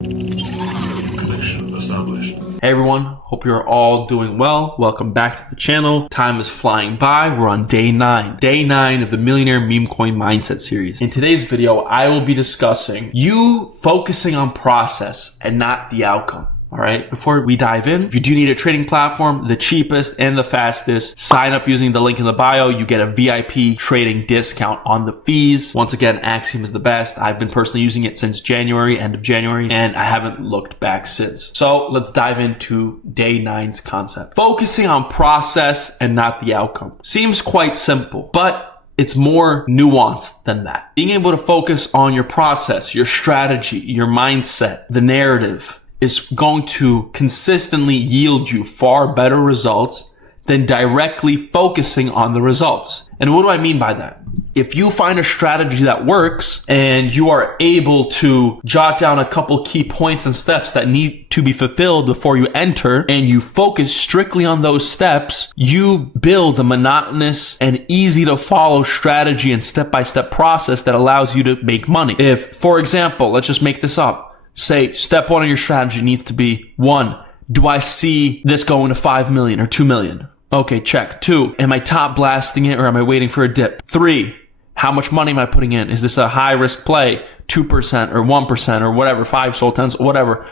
Connection established. Hey everyone, hope you're all doing well. Welcome back to the channel. Time is flying by. We're on day 9 of the Millionaire Memecoin Mindset series. In today's video, I will be discussing you focusing on process and not the outcome. All right. Before we dive in, if you do need a trading platform, the cheapest and the fastest, sign up using the link in the bio. You get a VIP trading discount on the fees. Once again, Axiom is the best. I've been personally using it since January, end of January, and I haven't looked back since. So let's dive into day 9's concept. Focusing on process and not the outcome. Seems quite simple, but it's more nuanced than that. Being able to focus on your process, your strategy, your mindset, the narrative, is going to consistently yield you far better results than directly focusing on the results. And what do I mean by that? If you find a strategy that works and you are able to jot down a couple key points and steps that need to be fulfilled before you enter, and you focus strictly on those steps, you build a monotonous and easy to follow strategy and step-by-step process that allows you to make money. If, for example, let's just make this up. Say step 1 of your strategy needs to be 1, do I see this going to 5 million or 2 million? Okay, check. 2, am I top blasting it or am I waiting for a dip? 3, how much money am I putting in? Is this a high risk play? 2% or 1% or whatever, 5 sold, 10 sold, whatever.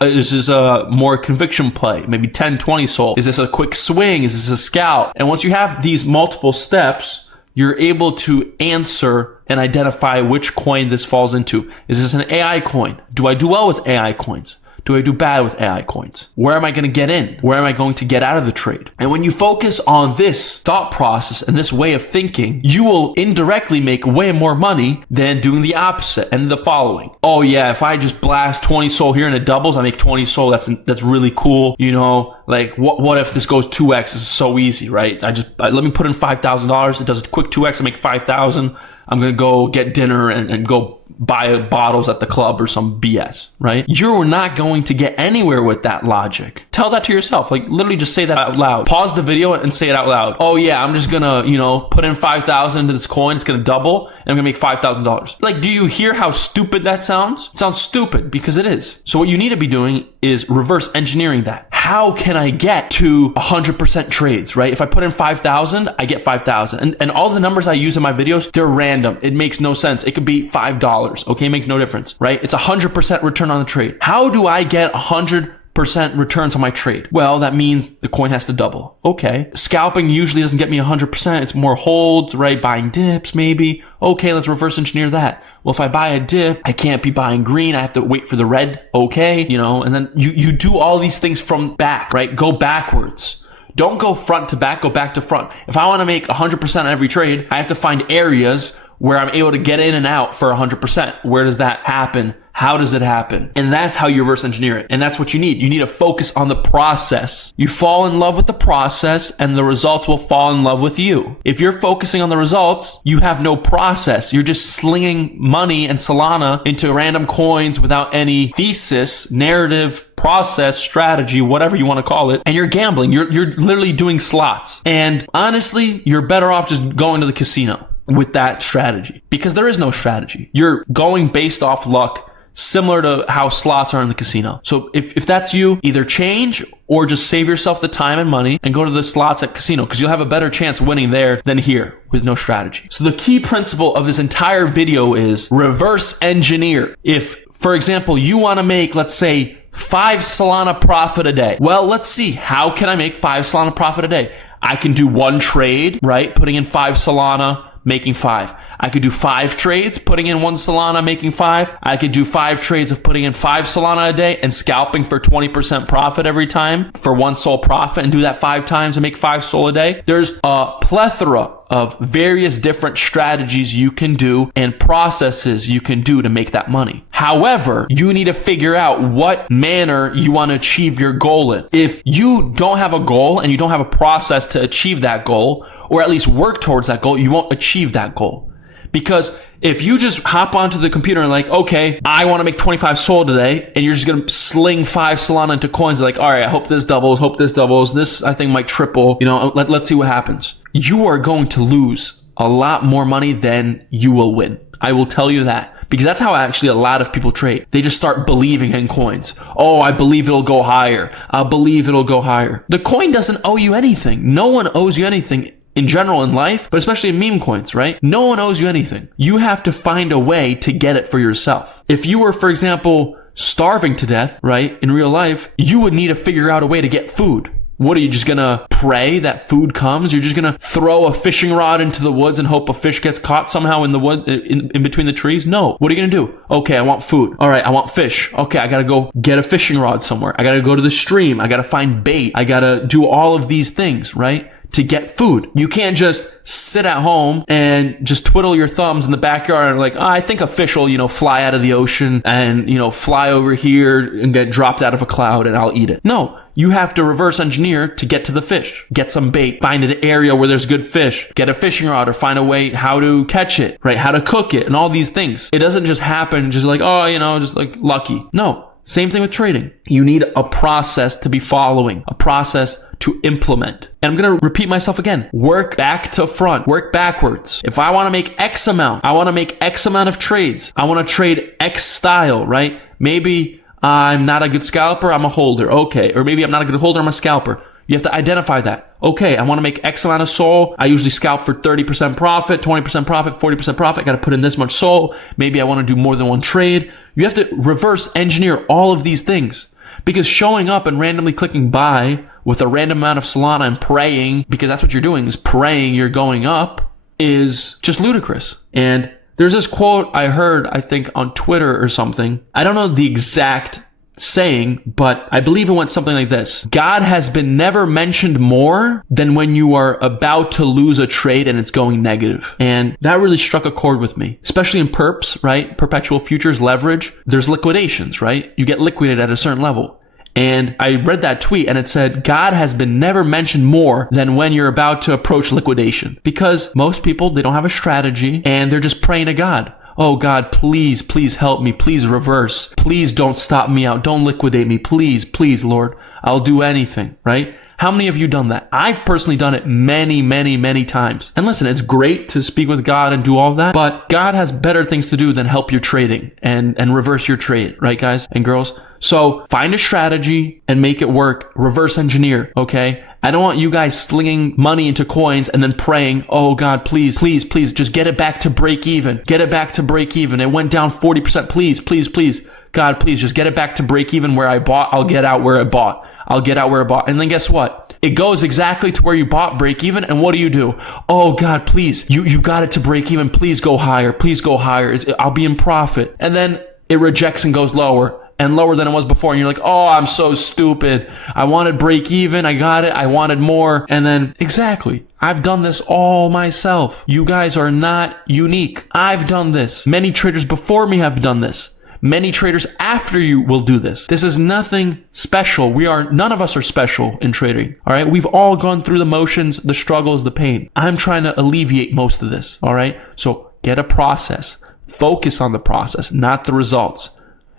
Is this a more conviction play? Maybe 10, 20 sold. Is this a quick swing? Is this a scalp? And once you have these multiple steps, you're able to answer and identify which coin this falls into. Is this an AI coin? Do I do well with AI coins? Do I do bad with AI coins? Where am I going to get in? Where am I going to get out of the trade? And when you focus on this thought process and this way of thinking, you will indirectly make way more money than doing the opposite and the following. Oh yeah, if I just blast 20 soul here and it doubles, I make 20 soul. That's really cool. You know, like what if this goes 2x? This is so easy, right? Let me put in $5,000. It does a quick 2x. I make 5,000. I'm going to go get dinner and go buy bottles at the club or some BS, right? You're not going to get anywhere with that logic. Tell that to yourself. Like literally just say that out loud. Pause the video and say it out loud. Oh yeah, I'm just going to, put in 5,000 into this coin. It's going to double and I'm going to make $5,000. Like, do you hear how stupid that sounds? It sounds stupid because it is. So what you need to be doing is reverse engineering that. How can I get to 100% trades, right? If I put in 5,000, I get 5,000. And all the numbers I use in my videos, they're random. It makes no sense. It could be $5. Okay. It makes no difference, right? It's 100% return on the trade. How do I get 100% returns on my trade? Well, that means the coin has to double. Okay. Scalping usually doesn't get me 100%. It's more holds, right? Buying dips, maybe. Okay. Let's reverse engineer that. Well, if I buy a dip, I can't be buying green. I have to wait for the red. Okay. And then you do all these things from back, right? Go backwards. Don't go front to back, go back to front. If I want to make 100% on every trade, I have to find areas where I'm able to get in and out for 100%. Where does that happen? How does it happen? And that's how you reverse engineer it. And that's what you need. You need to focus on the process. You fall in love with the process and the results will fall in love with you. If you're focusing on the results, you have no process. You're just slinging money and Solana into random coins without any thesis, narrative, process, strategy, whatever you want to call it. And you're gambling. You're literally doing slots. And honestly, you're better off just going to the casino with that strategy because there is no strategy. You're going based off luck, similar to how slots are in the casino. So if that's you, either change or just save yourself the time and money and go to the slots at casino because you'll have a better chance winning there than here with no strategy. So the key principle of this entire video is reverse engineer. If, for example, you want to make, let's say, 5 Solana profit a day. Well, let's see. How can I make 5 Solana profit a day? I can do 1 trade, right? Putting in 5 Solana, making 5. I could do 5 trades, putting in 1 Solana, making 5. I could do 5 trades of putting in 5 Solana a day and scalping for 20% profit every time for 1 Sol profit and do that 5 times and make 5 Sol a day. There's a plethora of various different strategies you can do and processes you can do to make that money. However, you need to figure out what manner you want to achieve your goal in. If you don't have a goal and you don't have a process to achieve that goal, or at least work towards that goal, you won't achieve that goal. Because if you just hop onto the computer and like, okay, I want to make 25 Sol today, and you're just going to sling 5 Solana into coins, like, all right, I hope this doubles. This I think might triple, let's see what happens. You are going to lose a lot more money than you will win. I will tell you that. Because that's how actually a lot of people trade. They just start believing in coins. Oh, I believe it'll go higher. I believe it'll go higher. The coin doesn't owe you anything. No one owes you anything in general in life, but especially in meme coins, right? No one owes you anything. You have to find a way to get it for yourself. If you were, for example, starving to death, right, in real life, you would need to figure out a way to get food. What are you just gonna pray that food comes? You're just gonna throw a fishing rod into the woods and hope a fish gets caught somehow in the wood, in between the trees? No. What are you gonna do? Okay, I want food. All right, I want fish. Okay, I gotta go get a fishing rod somewhere. I gotta go to the stream. I gotta find bait. I gotta do all of these things, right, to get food. You can't just sit at home and just twiddle your thumbs in the backyard and like, oh, I think a fish will, fly out of the ocean and, fly over here and get dropped out of a cloud and I'll eat it. No, you have to reverse engineer to get to the fish. Get some bait, find an area where there's good fish, get a fishing rod or find a way how to catch it, right? How to cook it and all these things. It doesn't just happen just like, oh, just like lucky. No. Same thing with trading. You need a process to be following, a process to implement. And I'm going to repeat myself again. Work back to front, work backwards. If I want to make X amount, I want to make X amount of trades. I want to trade X style, right? Maybe I'm not a good scalper, I'm a holder. Okay. Or maybe I'm not a good holder, I'm a scalper. You have to identify that. Okay, I want to make X amount of SOL. I usually scalp for 30% profit, 20% profit, 40% profit. I got to put in this much SOL. Maybe I want to do more than one trade. You have to reverse engineer all of these things, because showing up and randomly clicking buy with a random amount of Solana and praying, because that's what you're doing, is praying you're going up, is just ludicrous. And there's this quote I heard, I think on Twitter or something. I don't know the exact saying, but I believe it went something like this. God has been never mentioned more than when you are about to lose a trade and it's going negative. And that really struck a chord with me, especially in perps, right? Perpetual futures leverage. There's liquidations, right? You get liquidated at a certain level. And I read that tweet and it said, God has been never mentioned more than when you're about to approach liquidation. Because most people, they don't have a strategy and they're just praying to God. Oh God, please, please help me. Please reverse. Please don't stop me out. Don't liquidate me. Please, please, Lord. I'll do anything, right? How many of you done that? I've personally done it many, many, many times. And listen, it's great to speak with God and do all of that, but God has better things to do than help your trading and reverse your trade, right, guys and girls? So find a strategy and make it work. Reverse engineer, okay? I don't want you guys slinging money into coins and then praying, oh God, please, please, please, just get it back to break even. Get it back to break even. It went down 40%. Please, please, please. God, please just get it back to break even where I bought. I'll get out where I bought. I'll get out where I bought. And then guess what? It goes exactly to where you bought, break even. And what do? Oh God, please, you got it to break even. Please go higher. Please go higher. I'll be in profit. And then it rejects and goes lower and lower than it was before. And you're like, oh, I'm so stupid. I wanted break even. I got it. I wanted more. And then exactly. I've done this all myself. You guys are not unique. I've done this. Many traders before me have done this. Many traders after you will do this. This is nothing special. None of us are special in trading. All right. We've all gone through the motions, the struggles, the pain. I'm trying to alleviate most of this. All right. So get a process. Focus on the process, not the results.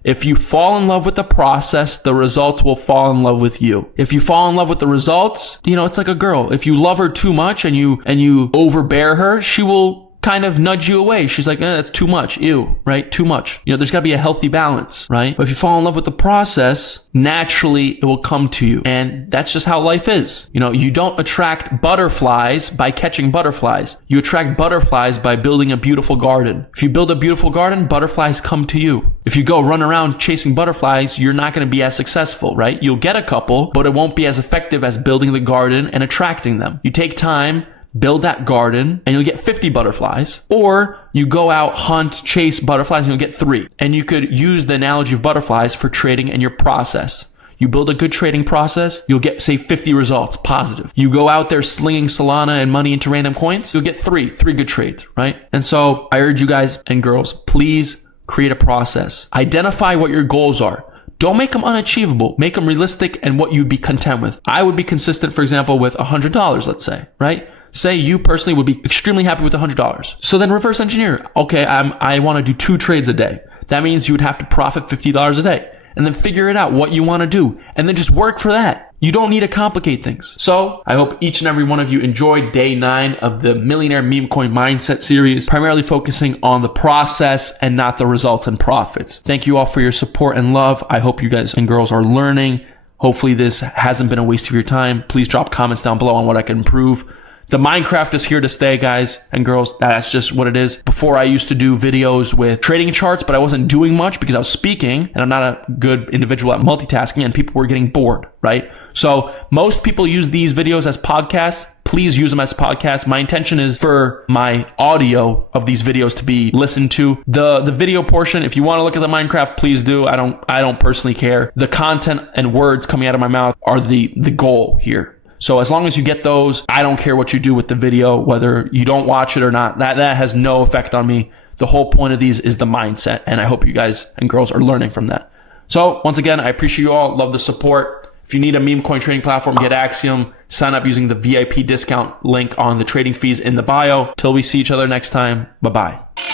If you fall in love with the process, the results will fall in love with you. If you fall in love with the results, it's like a girl. If you love her too much and you overbear her, she will kind of nudge you away. She's like, that's too much. Ew, right? Too much. There's got to be a healthy balance, right? But if you fall in love with the process, naturally it will come to you. And that's just how life is. You don't attract butterflies by catching butterflies. You attract butterflies by building a beautiful garden. If you build a beautiful garden, butterflies come to you. If you go run around chasing butterflies, you're not going to be as successful, right? You'll get a couple, but it won't be as effective as building the garden and attracting them. You take time, build that garden, and you'll get 50 butterflies. Or you go out, hunt, chase butterflies, and you'll get 3. And you could use the analogy of butterflies for trading and your process. You build a good trading process, you'll get, say, 50 results, positive. You go out there slinging Solana and money into random coins, you'll get 3 good trades, right? And so I urge you guys and girls, please create a process. Identify what your goals are. Don't make them unachievable. Make them realistic and what you'd be content with. I would be consistent, for example, with $100, let's say, right? Say you personally would be extremely happy with $100. So then reverse engineer. Okay, I want to do 2 trades a day. That means you would have to profit $50 a day. and then figure it out what you want to do and then just work for that. You don't need to complicate things. So I hope each and every one of you enjoyed day 9 of the Millionaire Memecoin Mindset series, primarily focusing on the process and not the results and profits. Thank you all for your support and love. I hope you guys and girls are learning. Hopefully this hasn't been a waste of your time. Please drop comments down below on what I can improve. The Minecraft is here to stay, guys and girls. That's just what it is. Before, I used to do videos with trading charts, but I wasn't doing much because I was speaking and I'm not a good individual at multitasking and people were getting bored, right? So most people use these videos as podcasts. Please use them as podcasts. My intention is for my audio of these videos to be listened to. The video portion, if you want to look at the Minecraft, please do. I don't personally care. The content and words coming out of my mouth are the goal here. So as long as you get those, I don't care what you do with the video, whether you don't watch it or not. That has no effect on me. The whole point of these is the mindset, and I hope you guys and girls are learning from that. So once again, I appreciate you all. Love the support. If you need a meme coin trading platform, get Axiom. Sign up using the VIP discount link on the trading fees in the bio. Till we see each other next time. Bye-bye.